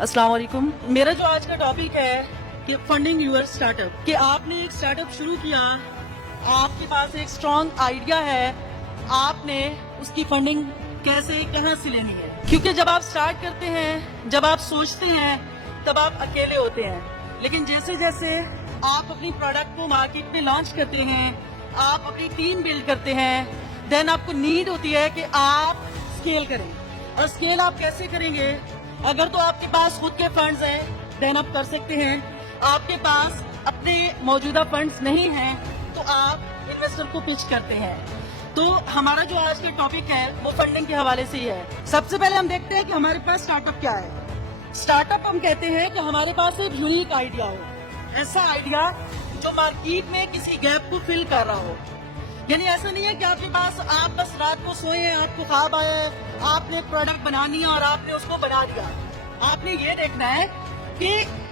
अस्सलाम वालेकुम। मेरा जो आज का टॉपिक है कि फंडिंग यूर स्टार्टअप, कि आपने एक स्टार्टअप शुरू किया, आपके पास एक स्ट्रॉन्ग आइडिया है, आपने उसकी फंडिंग कैसे कहाँ से लेनी है। क्योंकि जब आप स्टार्ट करते हैं, जब आप सोचते हैं, तब आप अकेले होते हैं, लेकिन जैसे जैसे आप अपनी प्रोडक्ट को मार्केट में लॉन्च करते हैं, आप अपनी टीम बिल्ड करते हैं, देन आपको नीड होती है कि आप स्केल करें। और स्केल आप कैसे करेंगे? अगर तो आपके पास खुद के फंड्स हैं, देन आप कर सकते हैं। आपके पास अपने मौजूदा फंड्स नहीं हैं, तो आप इन्वेस्टर को पिच करते हैं। तो हमारा जो आज का टॉपिक है वो फंडिंग के हवाले से ही है। सबसे पहले हम देखते हैं कि हमारे पास स्टार्टअप क्या है। स्टार्टअप हम कहते हैं कि हमारे पास एक यूनिक आइडिया हो, ऐसा आइडिया जो मार्केट में किसी गैप को फिल कर रहा हो। यानी ऐसा नहीं है कि आपके पास आप बस रात को सोए हैं, आपको ख्वाब आया है, आपने प्रोडक्ट बनानी है और आपने उसको बना दिया। आपने ये देखना है कि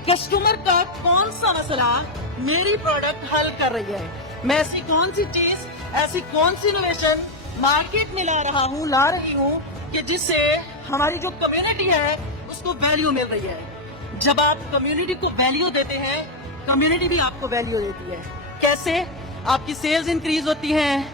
कस्टमर का कौन सा मसला मेरी प्रोडक्ट हल कर रही है, मैं ऐसी कौन सी चीज, ऐसी कौन सी इनोवेशन मार्केट में ला रही हूँ कि जिससे हमारी जो कम्युनिटी है उसको वैल्यू मिल रही है। जब आप कम्युनिटी को वैल्यू देते हैं, कम्युनिटी भी आपको वैल्यू देती है। कैसे? आपकी सेल्स इंक्रीज होती है,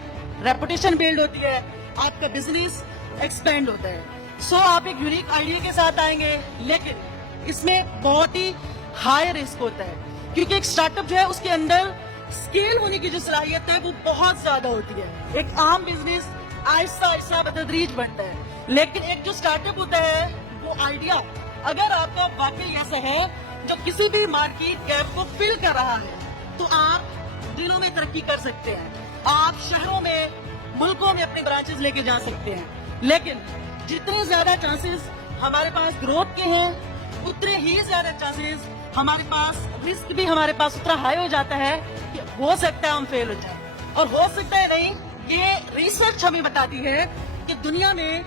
रेपुटेशन बिल्ड होती है, आपका बिजनेस एक्सपेंड होता है। सो आप एक यूनिक आइडिया के साथ आएंगे, लेकिन इसमें बहुत ही हाई रिस्क होता है, क्योंकि एक स्टार्टअप जो है उसके अंदर स्केल होने की जो सलाहियत है वो बहुत ज्यादा होती है। एक आम बिजनेस आहिस्ता आहिस्ता बतदरीज बनता है, लेकिन एक जो स्टार्टअप होता है वो आइडिया अगर आपका वाकई ऐसा है जो किसी भी मार्केट गैप को फिल कर रहा है, तो आप दिनों में तरक्की कर सकते हैं। आप शहरों में, मुल्कों में अपने ब्रांचेस लेके जा सकते हैं। लेकिन जितने ज्यादा चांसेस हमारे पास ग्रोथ के हैं, उतने ही ज्यादा चांसेस हमारे पास रिस्क भी हमारे पास उतना हाई हो जाता है कि हो सकता है हम फेल हो जाए। और हो सकता है नहीं, ये रिसर्च हमें बताती है कि दुनिया में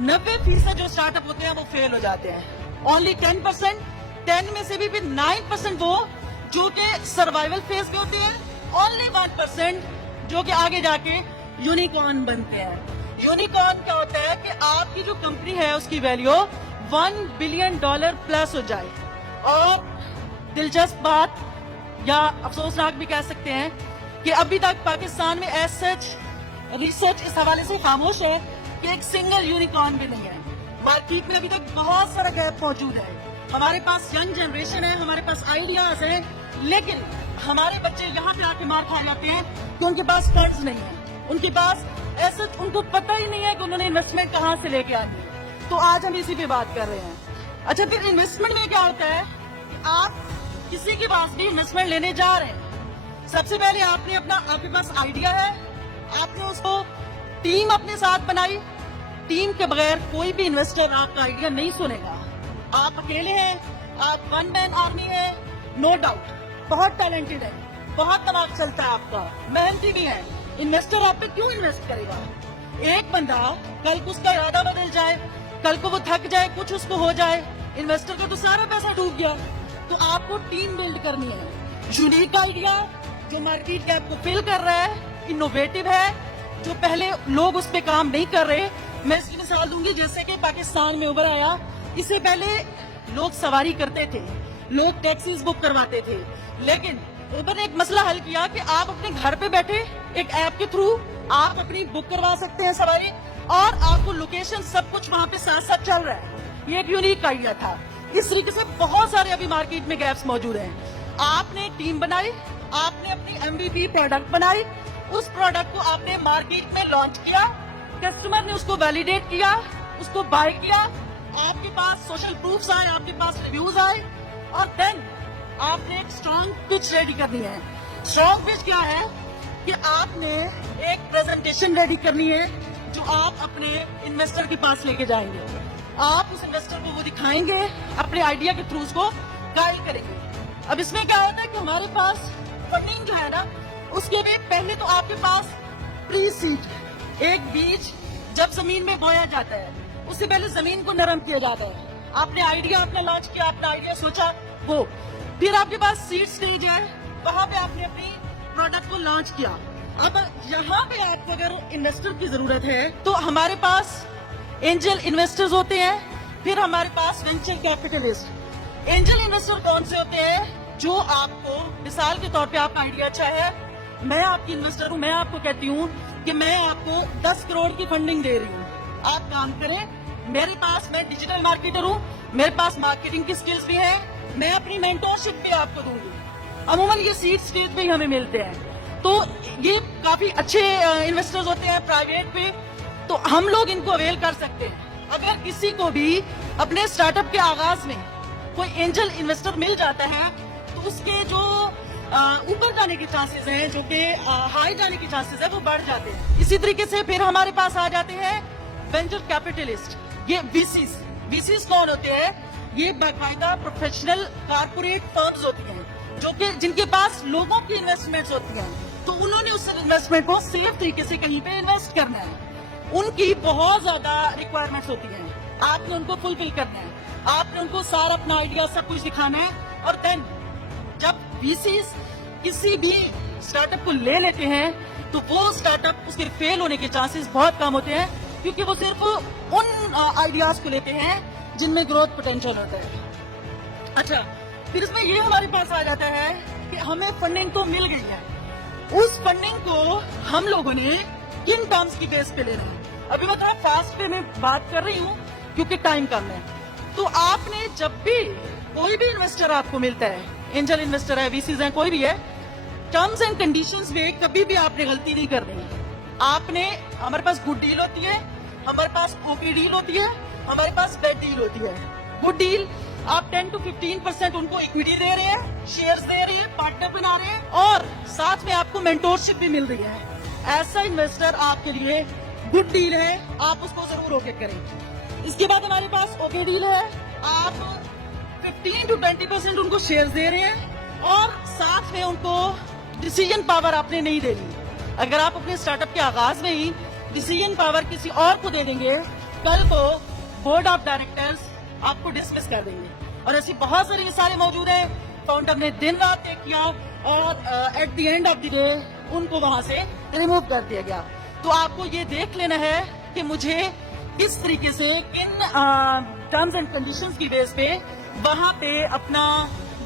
90% जो स्टार्टअप होते हैं वो फेल हो जाते हैं। ओनली 10%, 10 में से भी 9% वो जो कि सर्वाइवल फेज में होते हैं, ओनली 1% जो कि आगे जाके यूनिकॉर्न बनते हैं। यूनिकॉर्न क्या होता है कि आपकी जो कंपनी है उसकी वैल्यू $1 बिलियन प्लस हो जाए। और दिलचस्प बात या अफसोसनाक भी कह सकते हैं कि अभी तक पाकिस्तान में एज सच रिसर्च इस हवाले से खामोश है कि एक सिंगल यूनिकॉर्न भी नहीं है। मार्केट में अभी तक बहुत सारा गैप मौजूद है। हमारे पास यंग जनरेशन है, हमारे पास आइडियाज है, लेकिन हमारे बच्चे यहाँ पे आके मार खा जाते हैं कि उनके पास फंड्स नहीं है, उनके पास ऐसा, उनको पता ही नहीं है कि उन्होंने इन्वेस्टमेंट कहाँ से लेके आनी है। तो आज हम इसी पे बात कर रहे हैं। अच्छा, फिर इन्वेस्टमेंट में क्या होता है? आप किसी के पास भी इन्वेस्टमेंट लेने जा रहे हैं, सबसे पहले आपके पास आइडिया है, आपने उसको टीम अपने साथ बनाई। टीम के बगैर कोई भी इन्वेस्टर आपका आइडिया नहीं सुनेगा। आप अकेले हैं, आप वन मैन आर्मी है, नो डाउट, बहुत टैलेंटेड है, बहुत दिमाग चलता है आपका, मेहनती भी है, इन्वेस्टर आप पे क्यों इन्वेस्ट करेगा? एक बंदा कल को उसका इरादा बदल जाए, कल को वो थक जाए, कुछ उसको हो जाए, इन्वेस्टर का तो सारा पैसा डूब गया। तो आपको टीम बिल्ड करनी है। यूनिक आइडिया जो मार्केट गैप को फिल कर रहा है, इनोवेटिव है, जो पहले लोग उस पे काम नहीं कर रहे। मैं इसकी मिसाल दूंगी, जैसे कि पाकिस्तान में उभर आया, इससे पहले लोग सवारी करते थे, लोग टैक्सीज बुक करवाते थे, लेकिन उबर ने एक मसला हल किया कि आप अपने घर पे बैठे एक ऐप के थ्रू आप अपनी बुक करवा सकते हैं सवारी, और आपको लोकेशन सब कुछ वहाँ पे साथ साथ चल रहा है। ये एक यूनिक आइडिया था। इस तरीके से बहुत सारे अभी मार्केट में गैप्स मौजूद हैं। आपने टीम बनाई, आपने अपनी MVP प्रोडक्ट बनाई, उस प्रोडक्ट को आपने मार्केट में लॉन्च किया, कस्टमर ने उसको वैलिडेट किया, उसको बाय किया, आपके पास सोशल प्रूफ्स आए, आपके पास रिव्यूज आए, और देन आपने एक स्ट्रॉन्ग पिच रेडी करनी है। स्ट्रॉन्ग पिच क्या है कि आपने एक प्रेजेंटेशन रेडी करनी है जो आप अपने इन्वेस्टर के पास लेके जाएंगे। आप उस इन्वेस्टर को वो दिखाएंगे, अपने आइडिया के थ्रू उसको गाइड करेंगे। अब इसमें क्या होता है कि हमारे पास फंडिंग जो है ना, उसके भी पहले तो आपके पास प्री सीड, एक बीज जब जमीन में बोया जाता है, उससे पहले जमीन को नरम किया जाता है। आपने आइडिया अपना लॉन्च किया, अपना आइडिया सोचा, वो फिर आपके पास सीड स्टेज है, वहां पे आपने अपनी प्रोडक्ट को लॉन्च किया। अब यहाँ पे आपको अगर इन्वेस्टर की जरूरत है, तो हमारे पास एंजल इन्वेस्टर्स होते हैं, फिर हमारे पास वेंचर कैपिटलिस्ट। एंजल इन्वेस्टर कौन से होते हैं? जो आपको, मिसाल के तौर पे आपका आइडिया अच्छा है, मैं आपकी इन्वेस्टर हूं, मैं आपको कहती हूं कि मैं आपको 10 करोड़ की फंडिंग दे रही हूं, आप काम करें मेरे पास, मैं डिजिटल मार्केटर हूं, मेरे पास मार्केटिंग की स्किल्स भी है, मैं अपनी मेंटोरशिप भी आपको दूंगी। अमूमन ये सीड स्टेज पे ही हमें मिलते हैं, तो ये काफी अच्छे इन्वेस्टर्स होते हैं प्राइवेट पे, तो हम लोग इनको अवेल कर सकते हैं। अगर किसी को भी अपने स्टार्टअप के आगाज में कोई एंजल इन्वेस्टर मिल जाता है तो उसके जो ऊपर जाने के चांसेस हैं, जो कि हाई जाने के चांसेस है, वो बढ़ जाते हैं। इसी तरीके से फिर हमारे पास आ जाते हैं वेंचर कैपिटलिस्ट, ये वीसीज कौन होते हैं? ये बाकायदा प्रोफेशनल कारपोरेट फर्म्स होती हैं, जो कि जिनके पास लोगों की इन्वेस्टमेंट्स होती हैं, तो उन्होंने उस इन्वेस्टमेंट को सेफ तरीके से कहीं पे इन्वेस्ट करना है, उनकी बहुत ज्यादा रिक्वायरमेंट्स होती हैं, आपने उनको फुलफिल करना है, आपने उनको सारा अपना आइडिया सब कुछ दिखाना है, और देन जब वीसीज किसी भी स्टार्टअप को ले लेते हैं तो वो स्टार्टअप उसके फेल होने के चांसेस बहुत कम होते हैं, क्योंकि वो सिर्फ उन आइडियाज को लेते हैं जिनमें ग्रोथ पोटेंशियल होता है। अच्छा, फिर इसमें ये हमारे पास आ जाता है कि हमें फंडिंग तो मिल गई है, उस फंडिंग को हम लोगों ने किन टर्म्स की बेस पे लेना है। अभी मैं थोड़ा फास्ट पे में बात कर रही हूँ क्योंकि टाइम कम है। तो आपने जब भी कोई भी इन्वेस्टर आपको मिलता है, एंजल इन्वेस्टर है, वीसीज है, कोई भी है, टर्म्स एंड कंडीशंस में कभी भी आपने गलती नहीं करनी है। आपने, हमारे पास गुड डील होती है, हमारे पास ओके डील होती है, हमारे पास बैड डील होती है। गुड डील, आप 10 to 15% उनको इक्विटी दे रहे हैं, शेयर्स दे रहे हैं, पार्टनर बना रहे हैं, और साथ में आपको मेंटोरशिप भी मिल रही है। ऐसा इन्वेस्टर आपके लिए गुड डील है, आप उसको जरूर ओके करें। इसके बाद हमारे पास ओके डील है, आप 15 to 20% उनको शेयर्स दे रहे हैं, और साथ में उनको डिसीजन पावर आपने नहीं देनी। अगर आप अपने स्टार्टअप के आगाज में ही डिसीजन पावर किसी और को दे देंगे, कल को बोर्ड ऑफ डायरेक्टर्स आपको डिसमिस कर देंगे, और ऐसी बहुत सारी मिसालें मौजूद हैं। फाउंडर ने दिन रात एक किया और at the end of the day उनको वहां से रिमूव कर दिया गया। तो आपको ये देख लेना है कि मुझे किस तरीके से, किन टर्म्स एंड कंडीशंस की बेस पे वहां पे अपना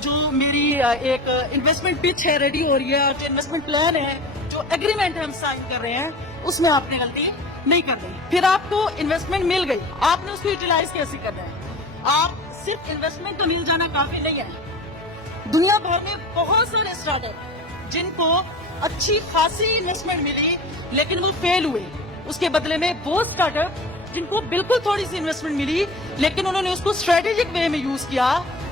जो मेरी एक इन्वेस्टमेंट पिच है रेडी हो रही है, और जो इन्वेस्टमेंट प्लान है, जो एग्रीमेंट है हम साइन कर रहे हैं, उसमें आपने गलती नहीं करनी। फिर आपको इन्वेस्टमेंट मिल गई, आपने उसको यूटिलाइज कैसे करना है। आप सिर्फ इन्वेस्टमेंट तो मिल जाना काफी नहीं है। दुनिया भर में बहुत सारे स्टार्टअप जिनको अच्छी खासी इन्वेस्टमेंट मिली लेकिन वो फेल हुए, उसके बदले में वो स्टार्टअप जिनको बिल्कुल थोड़ी सी इन्वेस्टमेंट मिली लेकिन उन्होंने उसको स्ट्रेटेजिक वे में यूज किया,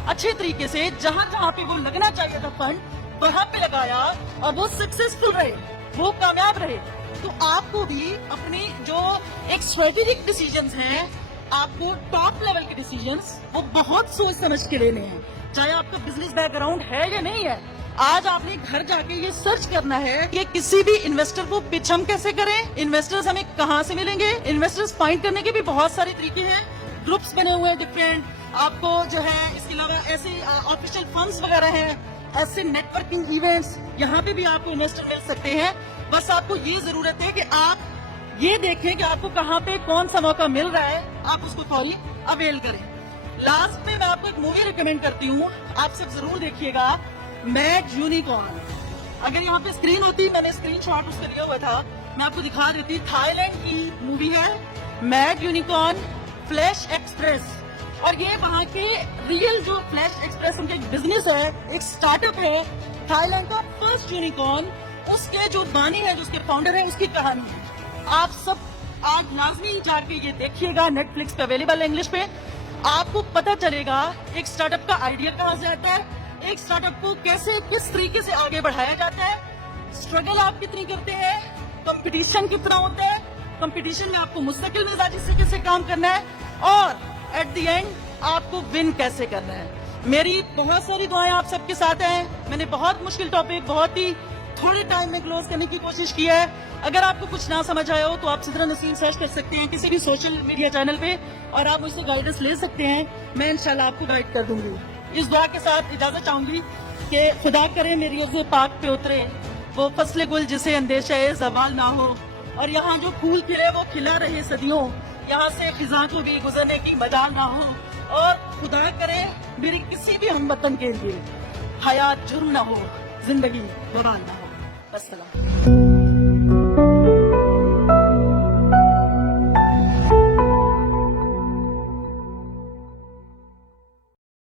अच्छे तरीके से, जहां जहां पे वो लगना चाहिए था फंड वहां पे लगाया, और वो सक्सेसफुल रहे, वो कामयाब रहे। तो आपको भी अपनी जो एक स्ट्रेटेजिक डिसीजंस हैं, आपको टॉप लेवल के डिसीजंस वो बहुत सोच समझ के लेने हैं, चाहे आपका बिजनेस बैकग्राउंड है या नहीं है। आज आपने घर जाके ये सर्च करना है कि किसी भी इन्वेस्टर को पिच हम कैसे करें, इन्वेस्टर्स हमें कहाँ से मिलेंगे। इन्वेस्टर्स फाइंड करने के भी बहुत सारे तरीके हैं, ग्रुप्स बने हुए हैं डिफरेंट, आपको जो है इसके अलावा ऐसे ऑफिशियल फंड्स वगैरह हैं, ऐसे नेटवर्किंग इवेंट्स, यहाँ पे भी आपको इन्वेस्टर मिल सकते हैं। बस आपको ये जरूरत है कि आप ये देखें कि आपको कहाँ पे कौन सा मौका मिल रहा है, आप उसको फौरी अवेल करें। लास्ट में मैं आपको एक मूवी रिकमेंड करती हूँ, आप सब जरूर देखिएगा, मैड यूनिकॉर्न। अगर यहाँ पे स्क्रीन होती, मैंने स्क्रीनशॉट उसका लिया हुआ था, मैं आपको दिखा देती। थाईलैंड की मूवी है मैड यूनिकॉर्न फ्लैश एक्सप्रेस, और ये वहाँ के रियल जो फ्लैश एक्सप्रेस उनका एक बिजनेस है, एक स्टार्टअप है, थाईलैंड का फर्स्ट यूनिकॉर्न, उसके जो बानी है, जो उसके फाउंडर है, उसकी कहानी है। आप सब आज लाजमी जाके ये देखिएगा, नेटफ्लिक्स पे अवेलेबल है इंग्लिश पे। आपको पता चलेगा एक स्टार्टअप का आइडिया कहाँ से आता है, एक स्टार्टअप को कैसे, किस तरीके से आगे बढ़ाया जाता है, स्ट्रगल आप कितनी करते हैं, कंपटीशन कितना होता है, कंपटीशन में आपको मुस्तकिल मिजाजी से कैसे काम करना है, और एट द एंड आपको विन कैसे करना है। मेरी बहुत सारी दुआएं आप सबके साथ हैं। मैंने बहुत मुश्किल टॉपिक बहुत ही थोड़े टाइम में क्लोज करने की कोशिश की है। अगर आपको कुछ ना समझ आया हो तो आप सिद्रा नसीम सर्च कर सकते हैं किसी भी सोशल मीडिया चैनल पे, और आप मुझसे गाइडेंस ले सकते हैं। मैं इंशाल्लाह आपको गाइड कर दूंगी। इस दुआ के साथ इजाजत चाहूंगी कि खुदा करे मेरी रोज़े पाक पे उतरे वो फसले गुल जिसे अंदेशा है ज़वाल ना हो, और यहाँ जो फूल खिले वो खिला रहे सदियों, यहाँ से फिजा को भी गुजरने की मजाल ना हो, और खुदा करे मेरी किसी भी हमवतन के लिए हयात जुर्म ना हो, जिंदगी बवाल ना हो। अस्सलाम।